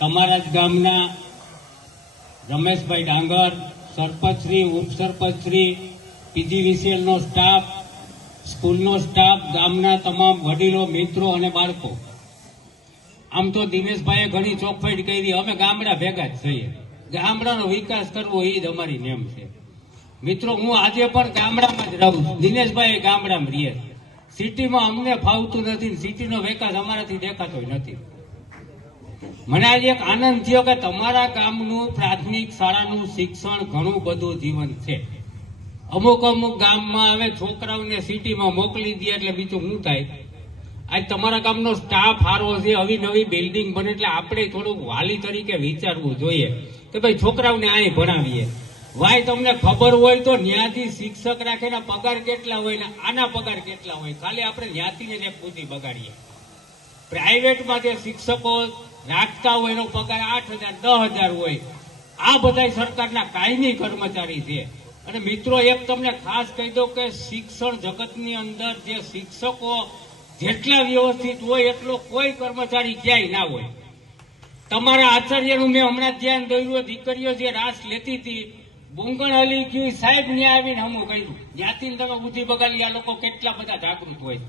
તમારા જ ગામના રમેશભાઈ ડાંગર, સરપંચશ્રી, ઉપસરપંચશ્રી, પીજીવીસીએલનો સ્ટાફ, સ્કૂલનો સ્ટાફ, ગામના તમામ વડીલો, મિત્રો અને બાળકો. આમ તો દિનેશભાઈએ ઘણી ચોખવટ કરી. અમે ગામડા ભેગા જ થઈએ. ગામડાનો વિકાસ કરવો એ જ અમારી નેમ છે. મિત્રો, હું આજે પણ ગામડામાં જ રહું છું. દિનેશભાઈ ગામડામાં રહીએ. સિટીમાં અમને ફાવતું નથી સિટીનો વિકાસ અમારાથી દેખાતો નથી. મને આજે એક આનંદ થયો કે તમારા ગામનું પ્રાથમિક શાળાનું શિક્ષણ ઘણું બધું જીવન છે. અમુક અમુક ગામમાં હવે છોકરાઓને સિટીમાં મોકલી દે એટલે બીજું શું થાય? આજ તમારા ગામનો સ્ટાફ સારો છે આવી નવી બિલ્ડિંગ બને એટલે આપણે થોડુંક વાલી તરીકે વિચારવું જોઈએ કે ભાઈ છોકરાઓને અહીં ભણાવીએ. ભાઈ તમને ખબર હોય તો ન્યાથી શિક્ષક રાખે ને પગાર કેટલા હોય ને આના પગાર કેટલા હોય? ખાલી આપણે ન્યાથી જ બુદ્ધિ બગાડીએ. પ્રાઇવેટમાં જે શિક્ષકો રાખતા હોય એનો પગાર આઠ હજાર, દસ હજાર હોય, આ બધા સરકારના કાયમી કર્મચારી છે. અને મિત્રો, એક તમને ખાસ કહી દઉં કે શિક્ષણ જગતની અંદર જે શિક્ષકો જેટલા વ્યવસ્થિત હોય, એટલો કોઈ કર્મચારી ક્યાંય ના હોય. તમારા આચાર્યનું મેં હમણાં ધ્યાન દોર્યું દીકરીઓ જે રાસ લેતી હતી બુંગણ હલી ગયું, સાહેબ ન્યા આવીને હમું કર્યું. જ્યાંથી તમે બુદ્ધિ બગાડી, આ લોકો કેટલા બધા જાગૃત હોય.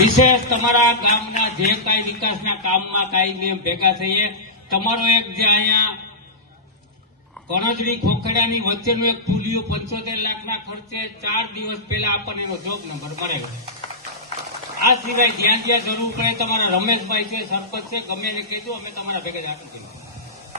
વિશેષ તમારા ગામના જે કાંઈ વિકાસના કામમાં કાંઈ નિયમ ભેગા થઈએ, તમારો એક જે અહીંયા કણજરી ખોખડાની વચ્ચેનું એક પુલિયું પંચોતેર લાખના ખર્ચે ચાર દિવસ પહેલા આપણને એનો જોબ નંબર મળેલો. આ સિવાય જ્યાં જ્યાં જરૂર પડે તમારા રમેશભાઈ છે, સરપંચ છે, ગમે એને કહેજો, અમે તમારા ભેગા જ આપી દઈએ